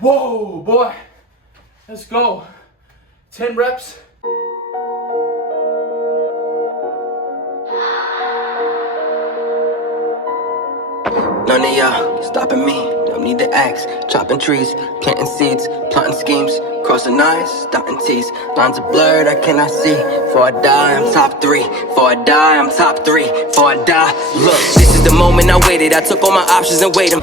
Whoa, boy. Let's go. 10 reps. None of y'all stopping me, don't need the axe. Chopping trees, planting seeds, plotting schemes. Crossing lines, dotting T's. Lines are blurred, I cannot see. Before I die, I'm top 3. Before I die, I'm top 3. Before I die, look, this is the moment I waited. I took all my options and weighed them.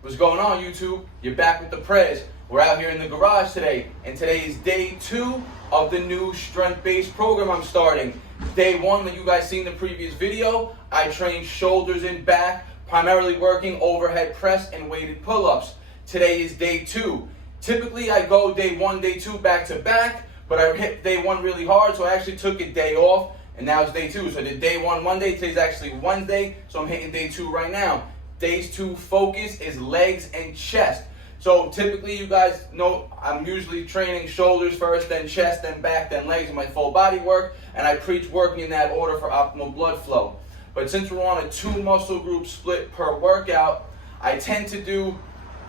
What's going on, YouTube? You're back with the Prez. We're out here in the garage today, and today is day 2 of the new strength-based program I'm starting. Day 1, that you guys seen in the previous video, I trained shoulders and back, primarily working overhead press and weighted pull-ups. Today is day 2. Typically, I go day 1, day 2 back to back, but I hit day 1 really hard, so I actually took a day off, and now it's day 2. So I did day 1 Monday, today's actually Wednesday, so I'm hitting day 2 right now. Days 2 focus is legs and chest. So typically, you guys know I'm usually training shoulders first, then chest, then back, then legs, and my full body work, and I preach working in that order for optimal blood flow. But since we're on a 2 muscle group split per workout, I tend to do,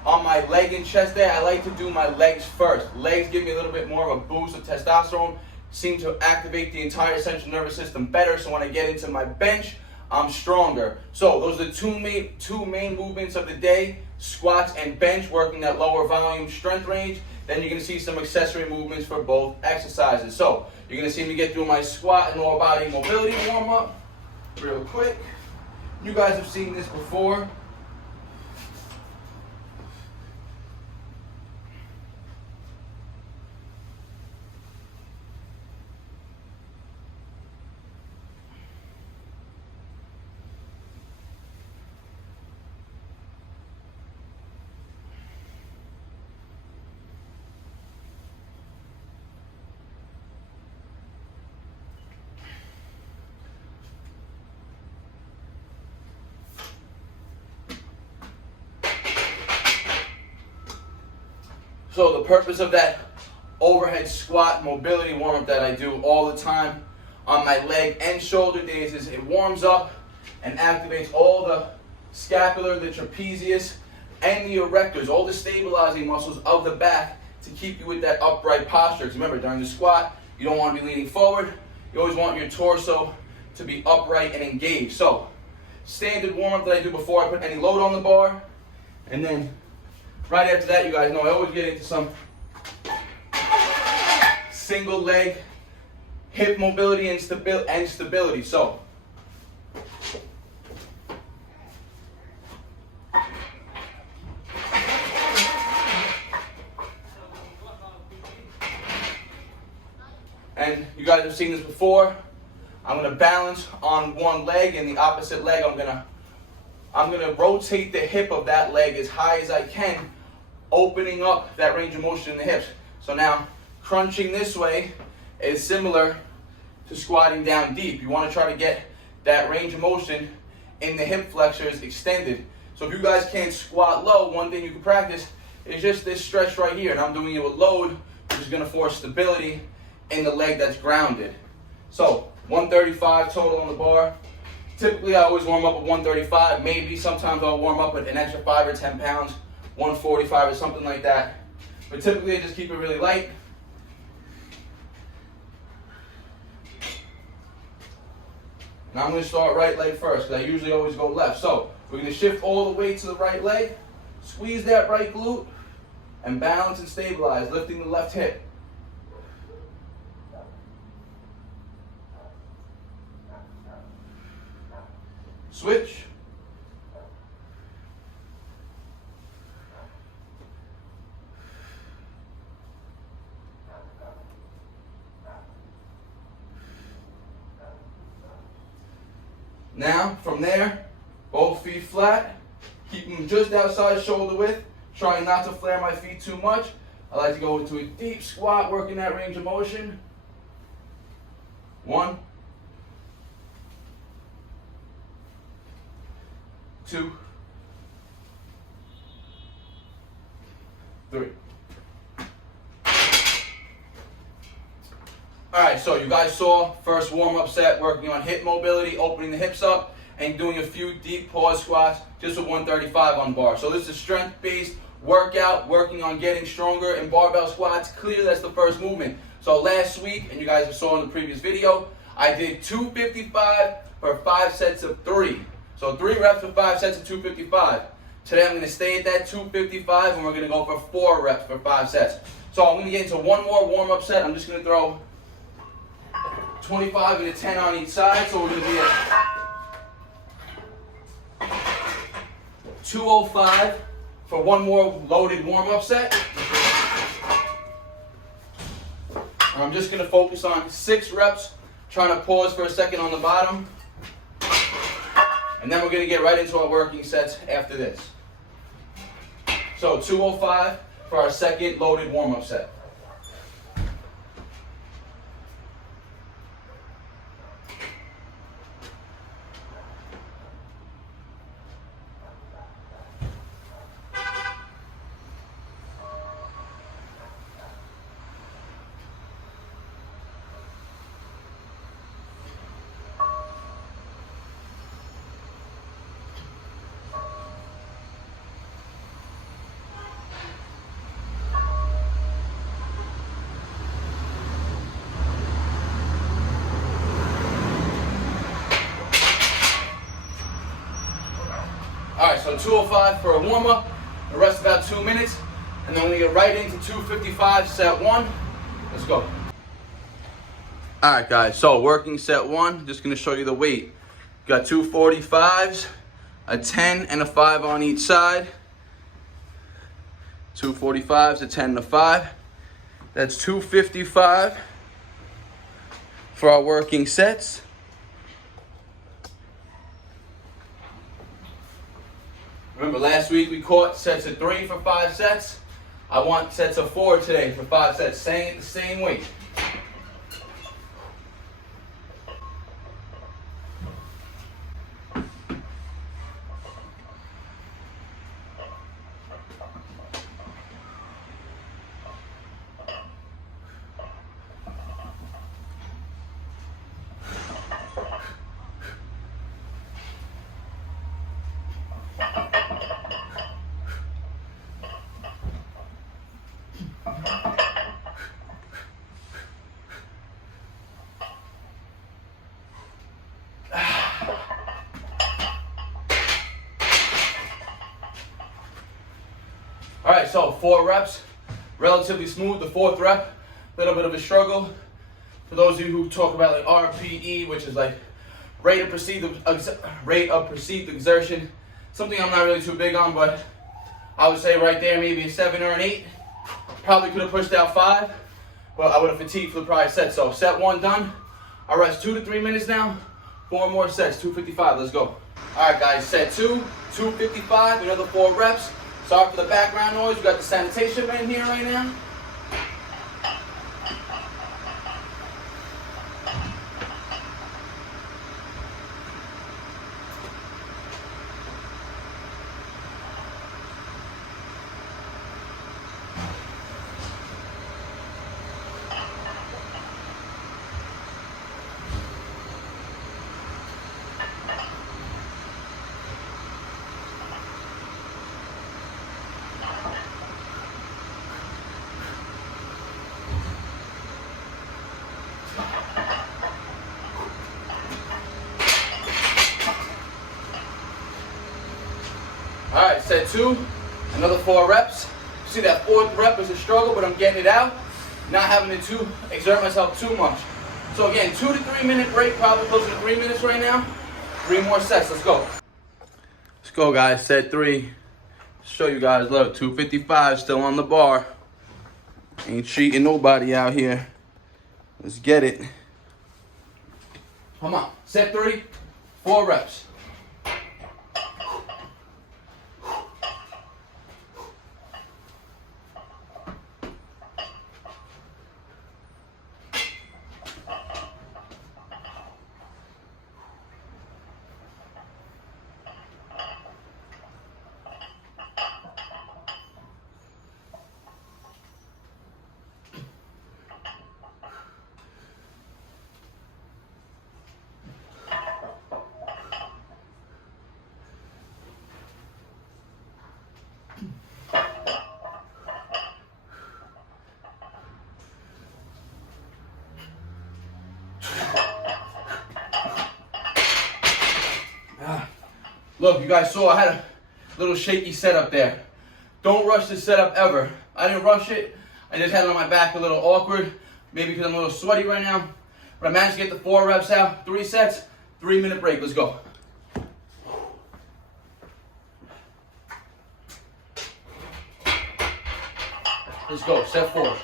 on my leg and chest day, I like to do my legs first. Legs give me a little bit more of a boost of testosterone, seem to activate the entire central nervous system better, so when I get into my bench, I'm stronger. So those are the two main movements of the day, squats and bench, working that lower volume strength range. Then you're gonna see some accessory movements for both exercises. So you're gonna see me get through my squat and lower body mobility warm up real quick. You guys have seen this before. So the purpose of that overhead squat mobility warm-up that I do all the time on my leg and shoulder days is it warms up and activates all the scapular, the trapezius, and the erectors, all the stabilizing muscles of the back to keep you with that upright posture. Because remember, during the squat, you don't want to be leaning forward. You always want your torso to be upright and engaged. So, standard warm-up that I do before I put any load on the bar, and then right after that, you guys know I always get into some single leg hip mobility and stability. So, and you guys have seen this before. I'm gonna balance on one leg, and the opposite leg I'm gonna rotate the hip of that leg as high as I can, opening up that range of motion in the hips. So now, crunching this way is similar to squatting down deep. You want to try to get that range of motion in the hip flexors extended. So if you guys can't squat low, one thing you can practice is just this stretch right here. And I'm doing it with load, which is going to force stability in the leg that's grounded. So 135 total on the bar. Typically, I always warm up with 135. Maybe sometimes I'll warm up with an extra 5 or 10 pounds, 145 or something like that. But typically, I just keep it really light. Now I'm going to start right leg first, because I usually always go left. So we're going to shift all the weight to the right leg, squeeze that right glute, and balance and stabilize, lifting the left hip. Switch. Now, from there, both feet flat, keep them just outside shoulder width, trying not to flare my feet too much. I like to go into a deep squat, working that range of motion. 1, 2, 3. All Alright, so you guys saw first warm-up set working on hip mobility, opening the hips up, and doing a few deep pause squats just with 135 on bar. So this is a strength-based workout, working on getting stronger in barbell squats. Clearly that's the first movement. So last week, and you guys saw in the previous video, I did 255 for 5 sets of 3. So 3 reps for 5 sets of 255. Today I'm going to stay at that 255 and we're going to go for 4 reps for 5 sets. So I'm going to get into one more warm-up set. I'm just going to throw 25 and a 10 on each side. So we're going to be at 205 for one more loaded warm-up set. And I'm just going to focus on 6 reps, trying to pause for a second on the bottom. And then we're going to get right into our working sets after this. So 205 for our second loaded warm-up set. Alright, so 205 for a warm-up, the rest about 2 minutes, and then we're going to get right into 255, set 1. Let's go. Alright guys, so working set 1, just going to show you the weight. Got 245s, a 10 and a 5 on each side. 245s, a 10 and a 5. That's 255 for our working sets. Remember last week we caught sets of 3 for 5 sets. I want sets of 4 today for 5 sets, staying at the same weight. Alright, so 4 reps, relatively smooth. The 4th rep, a little bit of a struggle. For those of you who talk about like RPE, which is like rate of perceived exertion, something I'm not really too big on, but I would say right there maybe a 7 or an 8. Probably could have pushed out 5, but I would have fatigued for the prior set. So set 1 done. I rest 2 to 3 minutes now. 4 more sets, 255, let's go. Alright guys, set 2, 255, another 4 reps. Sorry for the background noise, we got the sanitation man here right now. Alright, set 2, another 4 reps. See that 4th rep is a struggle, but I'm getting it out. Not having to exert myself too much. So again, 2 to 3 minute break, probably closer to 3 minutes right now. 3 more sets, let's go. Let's go guys, set 3. Show you guys, look, 255 still on the bar. Ain't cheating nobody out here. Let's get it. Come on, set 3, 4 reps. Look, you guys saw I had a little shaky setup there. Don't rush this setup ever. I didn't rush it. I just had it on my back a little awkward, maybe because I'm a little sweaty right now. But I managed to get the 4 reps out, 3 sets, 3-minute break. Let's go. Let's go, set 4.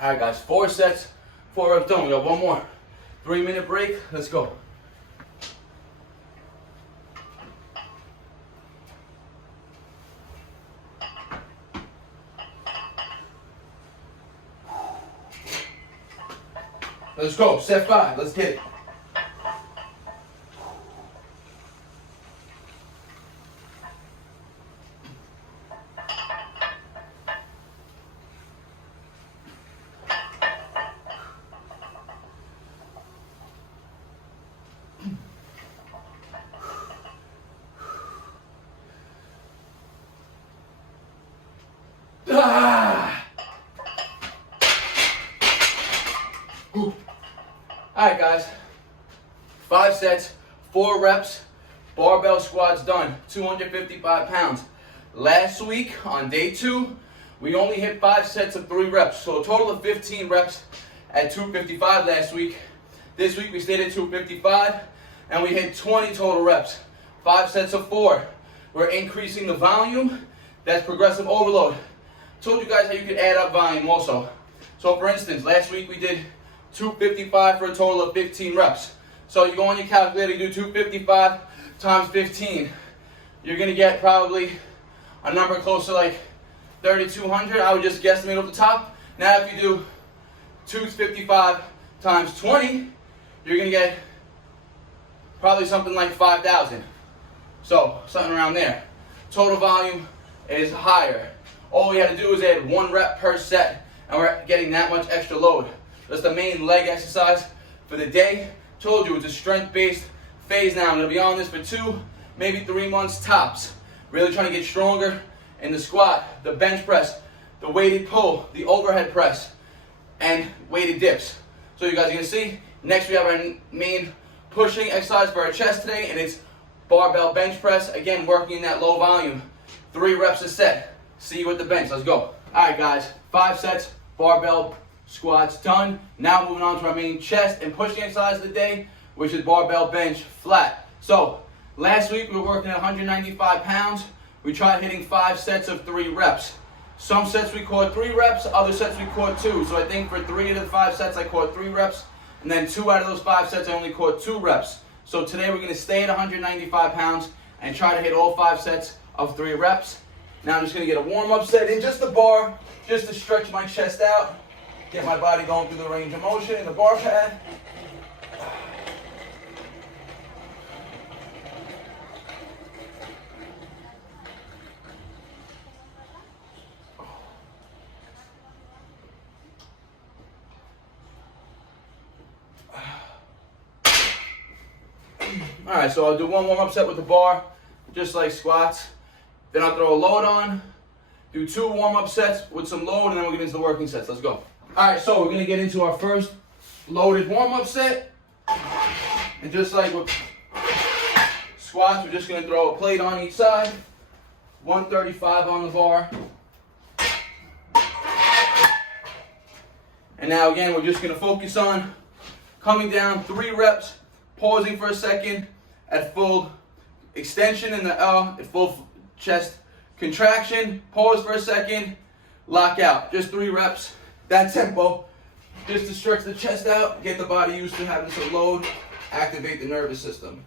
All right, guys, 4 sets, 4 reps done. We got 1 more. 3-minute break. Let's go. Let's go. Set 5. Let's get it. Alright guys, 5 sets, 4 reps, barbell squats done, 255 pounds. Last week on day 2, we only hit 5 sets of 3 reps, so a total of 15 reps at 255 last week. This week we stayed at 255 and we hit 20 total reps, 5 sets of 4. We're increasing the volume, that's progressive overload. Told you guys how you could add up volume also. So for instance, last week we did 255 for a total of 15 reps. So you go on your calculator, you do 255 times 15. You're gonna get probably a number close to like 3,200. I would just guesstimate off the top. Now if you do 255 times 20, you're gonna get probably something like 5,000. So something around there. Total volume is higher. All we had to do is add 1 rep per set, and we're getting that much extra load. That's the main leg exercise for the day. Told you it's a strength-based phase now. I'm gonna be on this for 2, maybe 3 months tops. Really trying to get stronger in the squat, the bench press, the weighted pull, the overhead press, and weighted dips. So you guys are gonna see, next we have our main pushing exercise for our chest today, and it's barbell bench press. Again, working in that low volume. 3 reps a set. See you at the bench, let's go. All right guys, 5 sets, barbell squats done. Now moving on to our main chest and pushing exercise of the day, which is barbell bench flat. So last week we were working at 195 pounds. We tried hitting 5 sets of 3 reps. Some sets we caught 3 reps, other sets we caught 2. So I think for 3 of the 5 sets I caught 3 reps, and then 2 out of those 5 sets I only caught 2 reps. So today we're gonna stay at 195 pounds and try to hit all 5 sets of 3 reps. Now I'm just gonna get a warm-up set in just the bar, just to stretch my chest out. Get my body going through the range of motion in the bar pad. All right, so I'll do 1 warm-up set with the bar, just like squats. Then I'll throw a load on, do 2 warm-up sets with some load, and then we'll get into the working sets. Let's go. All right, so we're gonna get into our first loaded warm-up set. And just like with squats, we're just gonna throw a plate on each side. 135 on the bar. And now again, we're just gonna focus on coming down 3 reps, pausing for a second at full extension in the at full chest contraction, pause for a second, lock out. Just 3 reps, that tempo, just to stretch the chest out, get the body used to having some load, activate the nervous system.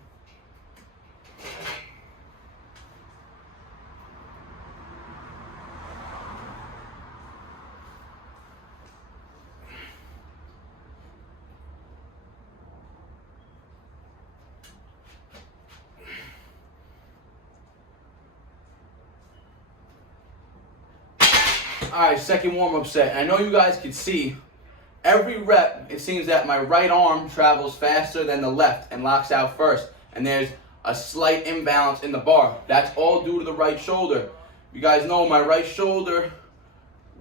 All right, second warm-up set. And I know you guys can see every rep, it seems that my right arm travels faster than the left and locks out first. And there's a slight imbalance in the bar. That's all due to the right shoulder. You guys know my right shoulder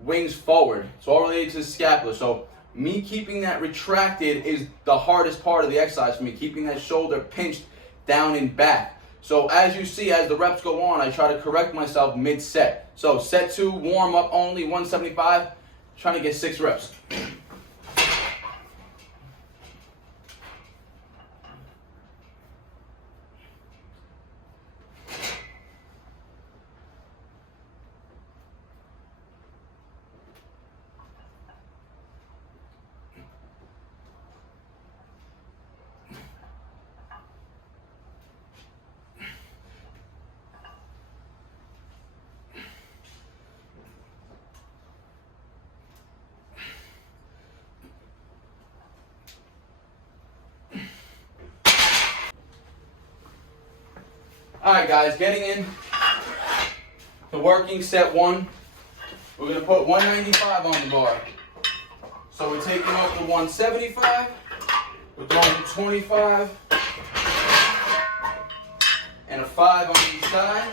wings forward. It's all related to the scapula. So me keeping that retracted is the hardest part of the exercise for me, keeping that shoulder pinched down and back. So as you see, as the reps go on, I try to correct myself mid-set. So set 2, warm up only, 175, trying to get 6 reps. Alright guys, getting in the working set 1. We're going to put 195 on the bar. So we're taking off the 175, we're throwing 25, and a 5 on each side.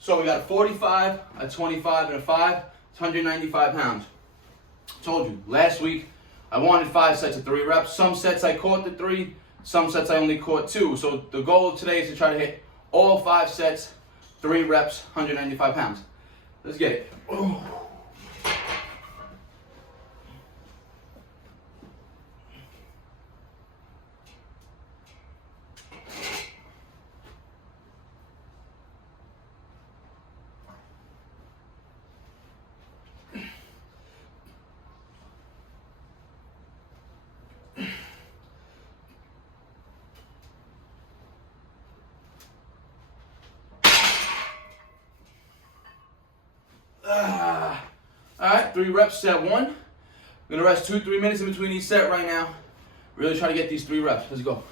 So we got a 45, a 25, and a 5. It's 195 pounds. Told you, last week I wanted 5 sets of 3 reps. Some sets I caught the 3, some sets I only caught 2. So the goal of today is to try to hit all 5 sets, 3 reps, 195 pounds. Let's get it. Ooh. Alright, 3 reps, set 1. I'm going to rest 2-3 minutes in between each set right now. Really try to get these 3 reps. Let's go.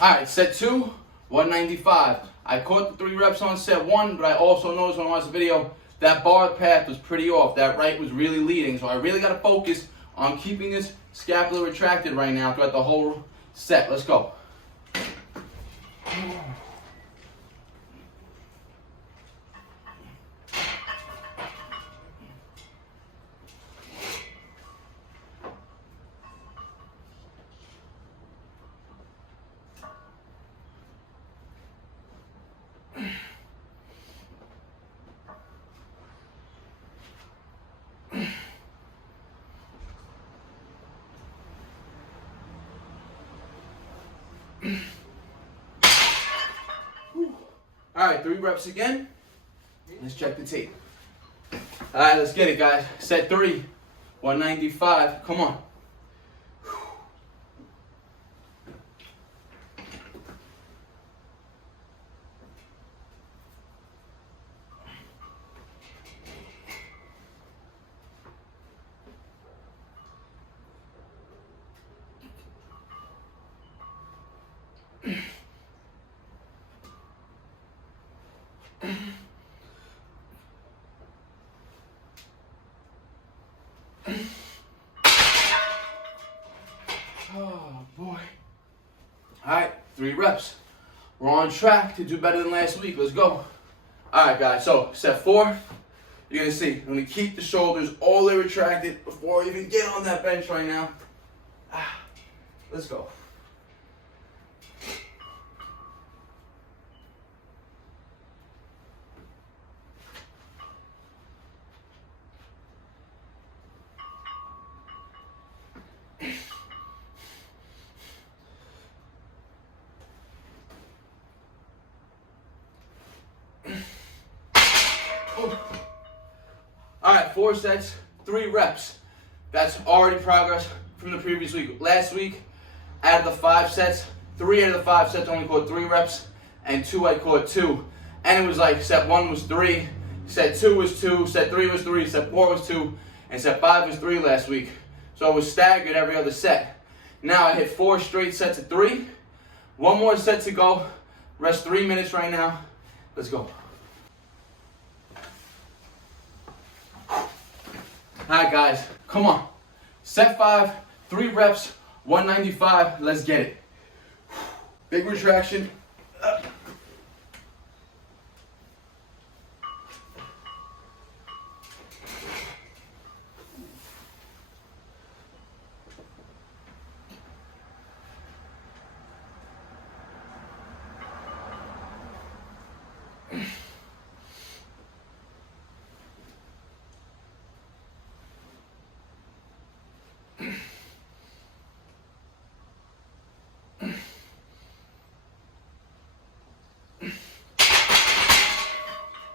Alright, set 2, 195. I caught the 3 reps on set 1, but I also noticed when I watched the video, that bar path was pretty off. That right was really leading. So I really got to focus on keeping this scapula retracted right now throughout the whole set. Let's go. Alright, 3 reps again. Let's check the tape. Alright, let's get it, guys. Set 3, 195. Come on. Oh boy. Alright, 3 reps. We're on track to do better than last week. Let's go. Alright guys, so set 4. You're gonna see, I'm gonna keep the shoulders all the way retracted before I even get on that bench right now. Let's go. Alright, 4 sets, 3 reps. That's already progress from the previous week. Last week, out of the 5 sets, 3 out of the 5 sets only caught 3 reps, and 2 I caught 2. And it was like set 1 was 3, set 2 was 2, set 3 was 3, set 4 was 2, and set 5 was 3 last week. So it was staggered every other set. Now I hit 4 straight sets of 3. One more set to go. Rest 3 minutes right now. Let's go. All right, guys, come on. Set 5, 3 reps, 195. Let's get it. Big retraction.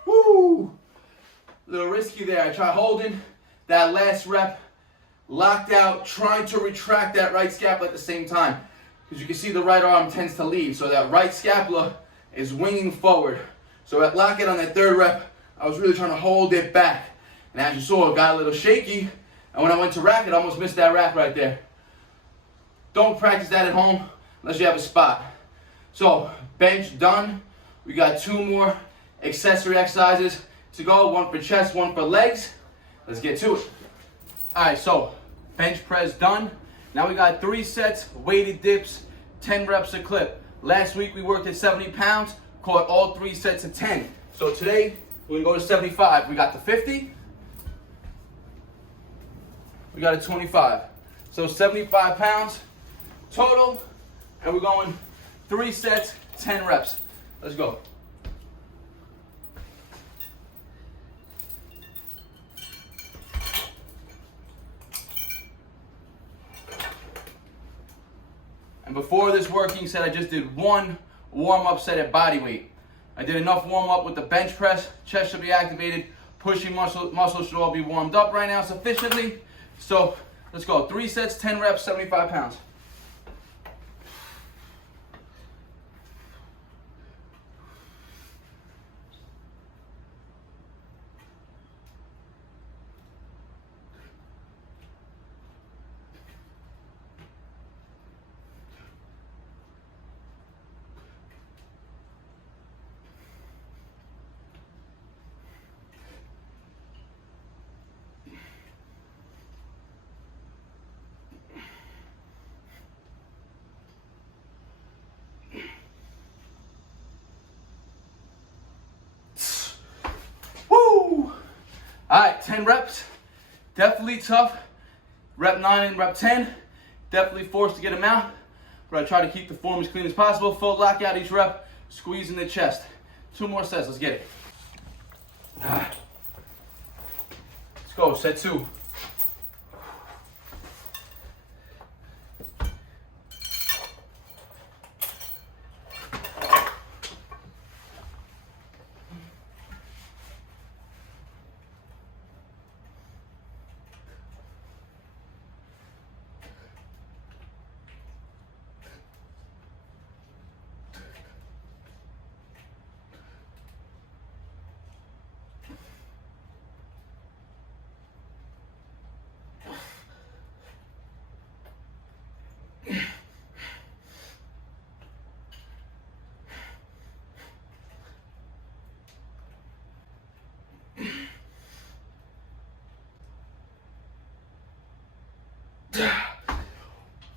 Woo! A little risky there. I tried holding that last rep, locked out, trying to retract that right scapula at the same time. Because you can see the right arm tends to lead, so that right scapula is winging forward. So at lock it on that 3rd rep, I was really trying to hold it back. And as you saw, it got a little shaky. And when I went to rack it, I almost missed that rack right there. Don't practice that at home unless you have a spot. So bench done. We got 2 more accessory exercises to go. 1 for chest, 1 for legs. Let's get to it. All right, so bench press done. Now we got 3 sets, weighted dips, 10 reps a clip. Last week we worked at 70 pounds, caught all 3 sets of 10. So today we're gonna go to 75. We got the 50, we got a 25. So 75 pounds total, and we're going 3 sets, 10 reps. Let's go. And before this working set, I just did 1 warm-up set at body weight. I did enough warm-up with the bench press. Chest should be activated. Pushing muscles should all be warmed up right now sufficiently. So let's go. 3 sets, 10 reps, 75 pounds. All right, 10 reps, definitely tough. Rep 9 and rep 10, definitely forced to get them out, but I try to keep the form as clean as possible. Full lockout each rep, squeezing the chest. 2 more sets, let's get it. Let's go, set 2.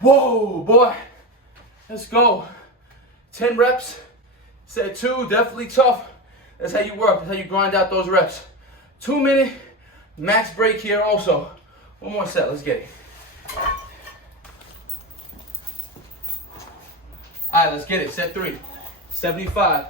Whoa, boy. Let's go. 10 reps. Set 2, definitely tough. That's how you work. That's how you grind out those reps. 2-minute max break here also. 1 more set, let's get it. All right, let's get it. Set 3. 75.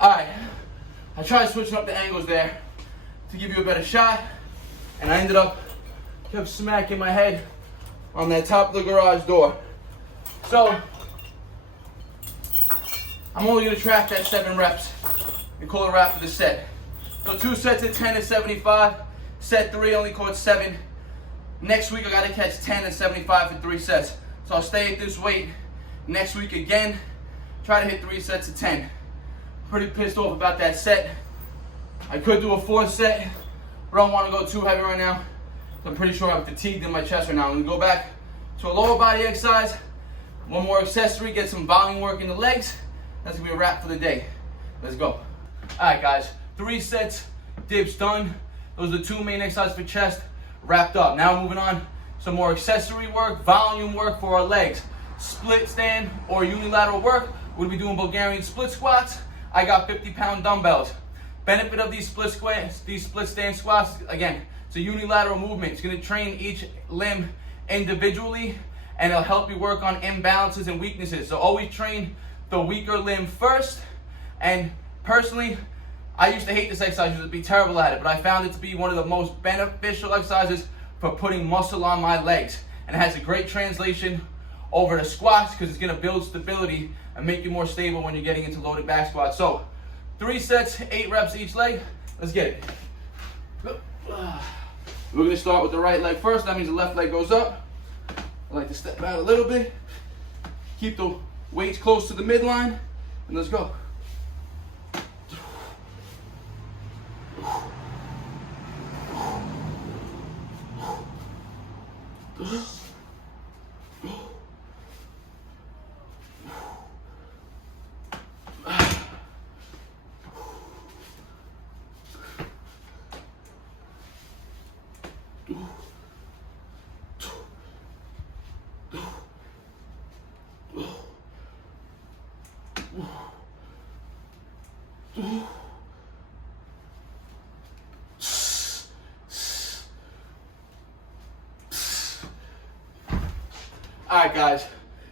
All tried switching up the angles there to give you a better shot, and I ended up kept smacking my head on that top of the garage door. So I'm only gonna track that 7 reps and call it a wrap for the set. So 2 sets at 10 and 75. Set 3 only caught 7. Next week I gotta catch 10 and 75 for 3 sets. So I'll stay at this weight next week again. Try to hit 3 sets of 10. Pretty pissed off about that set. I could do a 4th set, but I don't want to go too heavy right now. I'm pretty sure I'm fatigued in my chest right now. I'm gonna go back to a lower body exercise. 1 more accessory, get some volume work in the legs. That's gonna be a wrap for the day. Let's go. All right, guys. 3 sets, dips done. Those are the 2 main exercises for chest wrapped up. Now we're moving on. Some more accessory work, volume work for our legs. Split stand or unilateral work. We'll be doing Bulgarian split squats. I got 50-pound dumbbells. Benefit of these split stand squats, again, it's a unilateral movement. It's gonna train each limb individually, and it'll help you work on imbalances and weaknesses. So always train the weaker limb first. And personally, I used to hate this exercise, I used to be terrible at it, but I found it to be one of the most beneficial exercises for putting muscle on my legs. And it has a great translation over to squats because it's gonna build stability and make you more stable when you're getting into loaded back squats. So 3 sets, 8 reps each leg. Let's get it. We're gonna start with the right leg first. That means the left leg goes up. I like to step out a little bit. Keep the weights close to the midline, and let's go. Alright guys,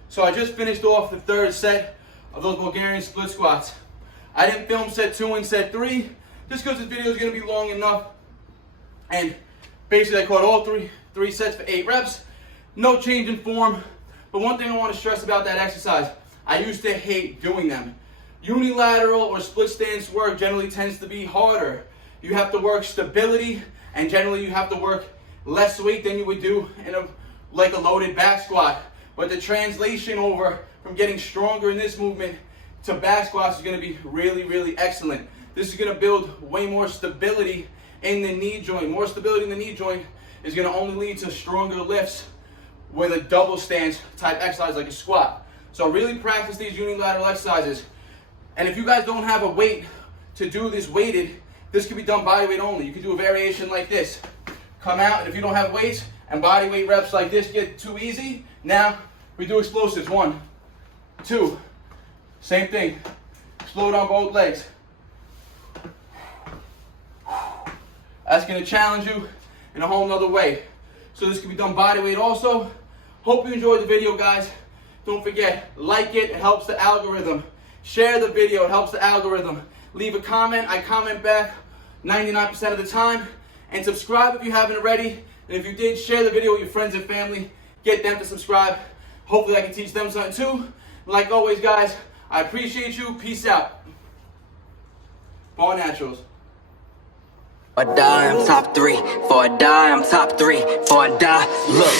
so I just finished off the 3rd set of those Bulgarian split squats. I didn't film set 2 and set 3 just because this video is going to be long enough. And basically I caught all three sets for 8 reps. No change in form. But one thing I want to stress about that exercise, I used to hate doing them. Unilateral or split stance work generally tends to be harder. You have to work stability, and generally you have to work less weight than you would do in like a loaded back squat. But the translation over from getting stronger in this movement to back squats is going to be really, really excellent. This is going to build way more stability in the knee joint. More stability in the knee joint is going to only lead to stronger lifts with a double stance type exercise like a squat. So really practice these unilateral exercises. And if you guys don't have a weight to do this weighted, this can be done body weight only. You can do a variation like this. Come out, and if you don't have weights and body weight reps like this get too easy, now we do explosives. 1, 2, same thing. Explode on both legs. That's gonna challenge you in a whole nother way. So this can be done body weight also. Hope you enjoyed the video, guys. Don't forget, like it helps the algorithm. Share the video, it helps the algorithm. Leave a comment, I comment back 99% of the time. And subscribe if you haven't already. And if you did, share the video with your friends and family. Get them to subscribe. Hopefully I can teach them something too. Like always, guys, I appreciate you. Peace out. BARNATURALS. For I die, I'm top 3. For I die, I'm top 3. For I die, look.